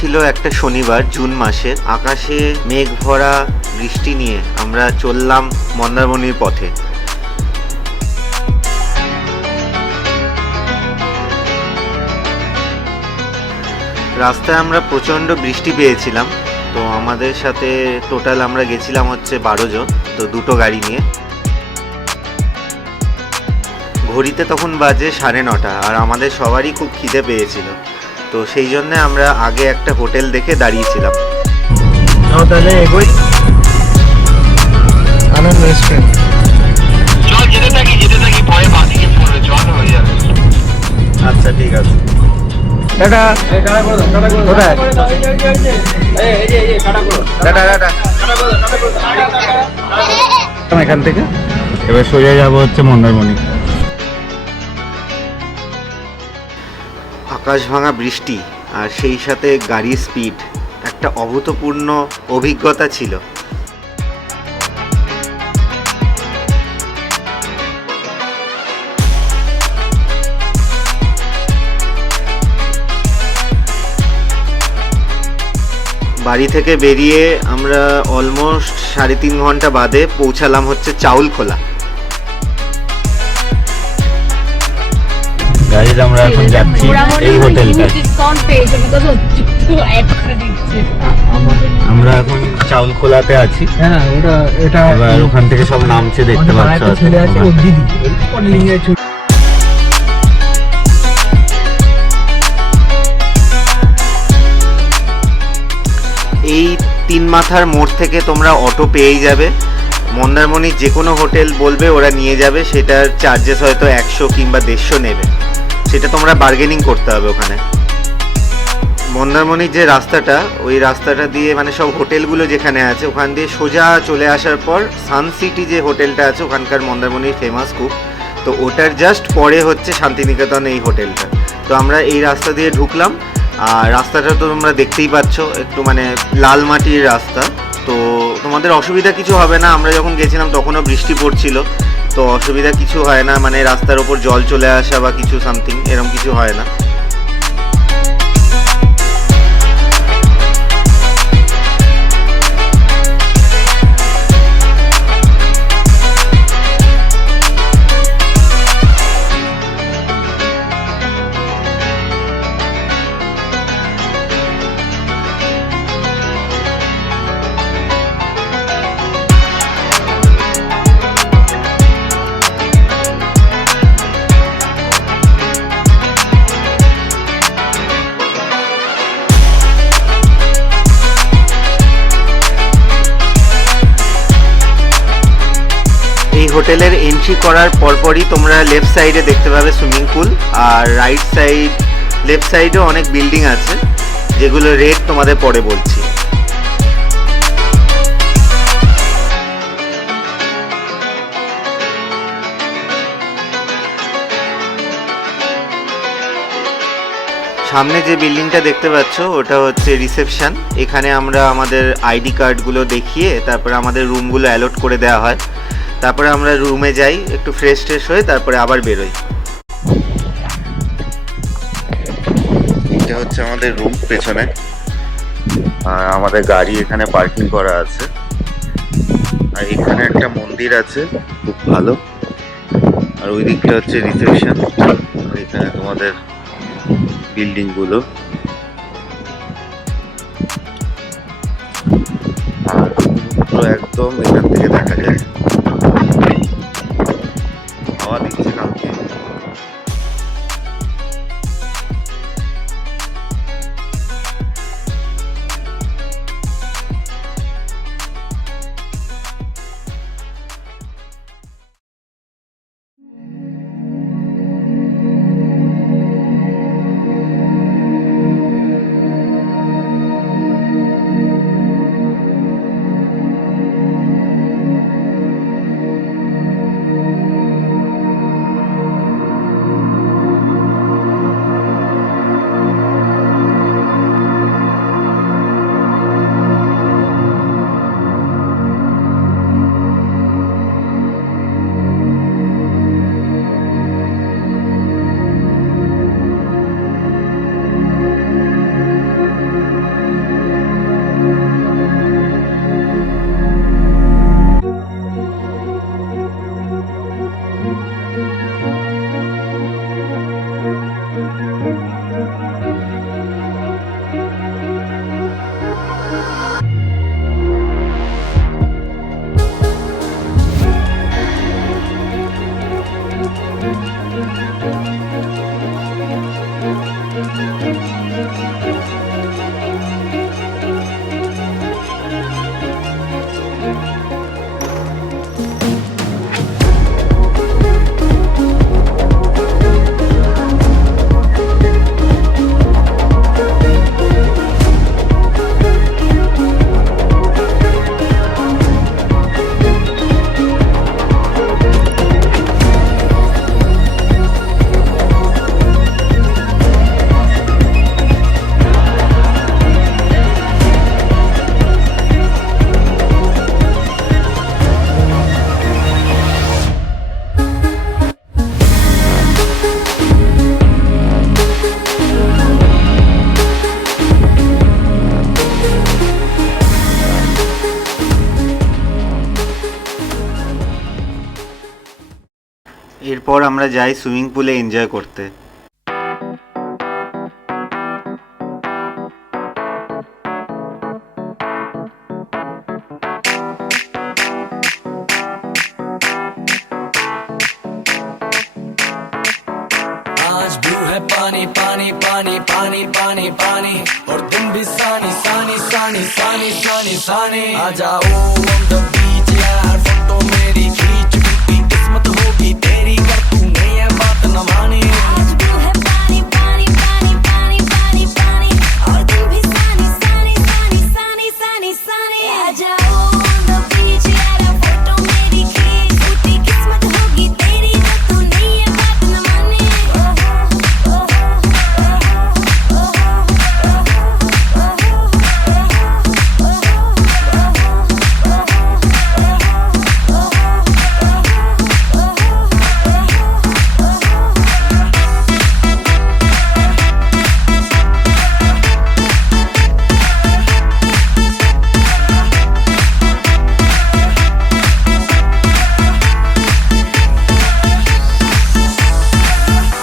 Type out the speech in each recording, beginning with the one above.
ছিল একটা শনিবার জুন মাসের, আকাশে মেঘ ভরা বৃষ্টি নিয়ে আমরা চললাম মন্দারমণির পথে। রাস্তায় আমরা প্রচণ্ড বৃষ্টি পেয়েছিলাম, তো আমাদের সাথে টোটাল আমরা গেছিলাম হচ্ছে 12 জন, তো দুটো গাড়ি নিয়ে। ঘড়িতে তখন বাজে 9:30, আর আমাদের সবারই খুব খিদে পেয়েছিল, তো সেই জন্য আমরা আগে একটা হোটেল দেখে দাঁড়িয়েছিলাম। তাহলে এগোই আনন্দ রেস্টুরেন্ট। চল যেতে থাকি পরে বাদিকে পড়বে, জল হয়ে যাবে। আচ্ছা ঠিক আছে, টাটা। কোথায়? Tata tata. এখান থেকে এবার সোজা যাবো হচ্ছে মন্দারমণি। আকাশ ভাঙা বৃষ্টি আর সেই সাথে গাড়ির স্পিড, একটা অভূতপূর্ণ অভিজ্ঞতা ছিল। বাড়ি থেকে বেরিয়ে আমরা অলমোস্ট 3.5 ঘন্টা বাদে পৌঁছালাম হচ্ছে চাউলখোলা। গাইজ আমরা এখন যাচ্ছি এই হোটেলটায়। আমরা এখন চাউলখোলাতে আছি। হ্যাঁ, এটা এবার ওখান থেকে সব নামছে দেখতে পাচ্ছ। ছেলে আছে ও দিদি এই 3 মাথার মোড় থেকে তোমরা অটো পেয়েই যাবে। মন্দারমণির যে কোনো হোটেল বলবে ওরা নিয়ে যাবে, সেটার চার্জেস হয়তো 100 কিংবা 150 নেবে, সেটা তোমরা বার্গেনিং করতে হবে ওখানে। মন্দারমণির যে রাস্তাটা, ওই রাস্তাটা দিয়ে মানে সব হোটেলগুলো যেখানে আছে ওখান দিয়ে সোজা চলে আসার পর সান সিটি যে হোটেলটা আছে ওখানকার মন্দারমণির ফেমাস খুব, তো ওটার জাস্ট পরে হচ্ছে শান্তিনিকেতন এই হোটেলটা। তো আমরা এই রাস্তা দিয়ে ঢুকলাম, আর রাস্তাটা তো তোমরা দেখতেই পাচ্ছ, একটু মানে লাল মাটির রাস্তা, তো তোমাদের অসুবিধা কিছু হবে না। আমরা যখন গেছিলাম তখনও বৃষ্টি পড়ছিল, তো অসুবিধা কিছু হয় না, মানে রাস্তার ওপর জল চলে আসা বা কিছু সামথিং এরকম কিছু হয় না। এই হোটেলের এন্ট্রি করার পরপরই তোমরা লেফট সাইডে দেখতে পাবে সুইমিং পুল, আর লেফট সাইডেও অনেক বিল্ডিং আছে যেগুলো রেট তোমাদের পরে বলছি। সামনে যে বিল্ডিংটা দেখতে পাচ্ছ ওটা হচ্ছে রিসেপশন। এখানে আমরা আমাদের আইডি কার্ডগুলো দেখিয়ে তারপরে আমাদের রুমগুলো অ্যালট করে দেওয়া হয়, তারপরে আমরা রুমে যাই, একটু ফ্রেশ হয়ে তারপরে আবার বেরোই। এটা হচ্ছে আমাদের রুম পেছনে, আর আমাদের গাড়ি এখানে পার্কিং করা আছে, আর এখানে একটা মন্দির আছে খুব ভালো, আর ওই দিকটা হচ্ছে রিসেপশন, আর এখানে তোমাদের বিল্ডিং গুলো, আর পুরো একদম এখান থেকে দেখা যায়। হাওয়া দিচ্ছে কালকে। তারপর আমরা যাই সুইমিং পুলে এনজয় করতে। आज ब्लू है पानी पानी पानी पानी पानी पानी और दिन भी सानी सानी सानी सानी सानी सानी आ जाओ on the beach यार फोटो मेरी खींच क्योंकि किस्मत होगी तेरी कर तू नहीं है बात न माने। आज ब्लू है पानी पानी पानी पानी पानी पानी और दिन भी सानी सानी सानी सानी सानी सानी आ जाओ on the beach यार फोटो मेरी खींच क्योंकि किस्मत होगी तेरी कर तू नहीं है बात न माने।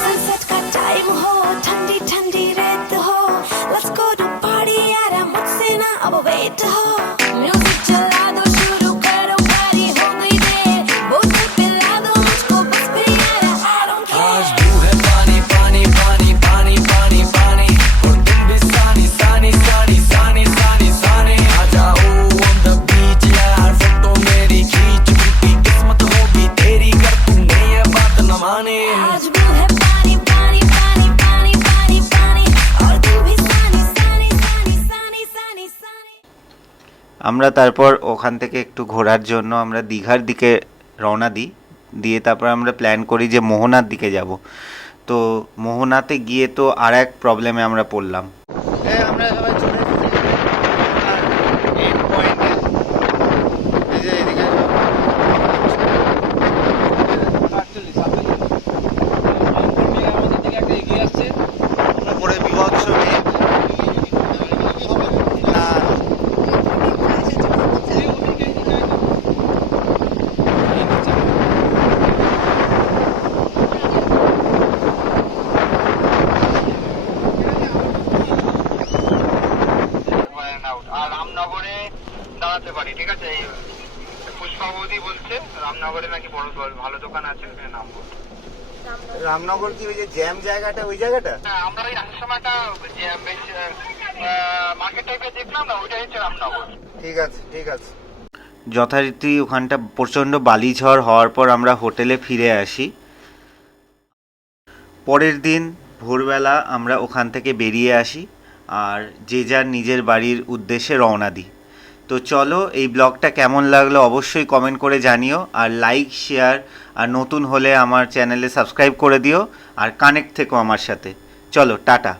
सनसेट का टाइम हो ठंडी ठंडी रेत हो लेट्स गो टू पार्टी यार मुझसे ना अब वेट हो म्यूजिक चला दो शुरू करो पार्टी हो गई दे बोतल पिला दो मुझको बस फिर यार आई डोंट केयर। आज ब्लू है पानी पानी पानी पानी पानी पानी और दिन भी सानी सानी सानी सानी सानी सानी आ जाओ on the beach यार फोटो मेरी खींच क्योंकि किस्मत होगी तेरी कर तू नहीं है बात न माने। आज ब्लू है पानी पानी पानी पानी पानी पानी और दिन भी सानी सानी सानी सानी सानी सानी। আমরা তারপর ওখান থেকে একটু ঘোরার জন্য আমরা দীঘার দিকে রওনা দিই, দিয়ে তারপর আমরা প্ল্যান করি যে মোহনার দিকে যাব। তো মোহনাতে গিয়ে তো আর এক প্রবলেমে আমরা পড়লাম। আমরা সবাই চলে আর রামনগরে দাঁড়াতে পারি, ঠিক আছে? এই পুষ্পা বৌদি বলছে রামনগরে নাকি বড় ভালো দোকান আছে, ওখানে নামবো। রামনগর কি ওই যে জ্যাম জায়গাটা, ওই জায়গাটা? হ্যাঁ, আমরা ওই আসার সময় একটা মার্কেট টাইপের দেখলাম না, ওইটাই হচ্ছে রামনগর। ঠিক আছে ঠিক আছে। যথারীতি ওখানটা প্রচণ্ড বালিঝড় হওয়ার পর আমরা হোটেলে ফিরে আসি। পরের দিন ভোরবেলা আমরা ওখান থেকে বেরিয়ে আসি আর যে যার নিজের বাড়ির উদ্দেশ্যে রওনা দিই। তো চলো, এই ব্লগটা কেমন লাগলো অবশ্যই কমেন্ট করে জানিও, আর লাইক শেয়ার, আর নতুন হলে আমার চ্যানেলে সাবস্ক্রাইব করে দিও, আর কানেক্ট থেকো আমার সাথে। চলো, টাটা।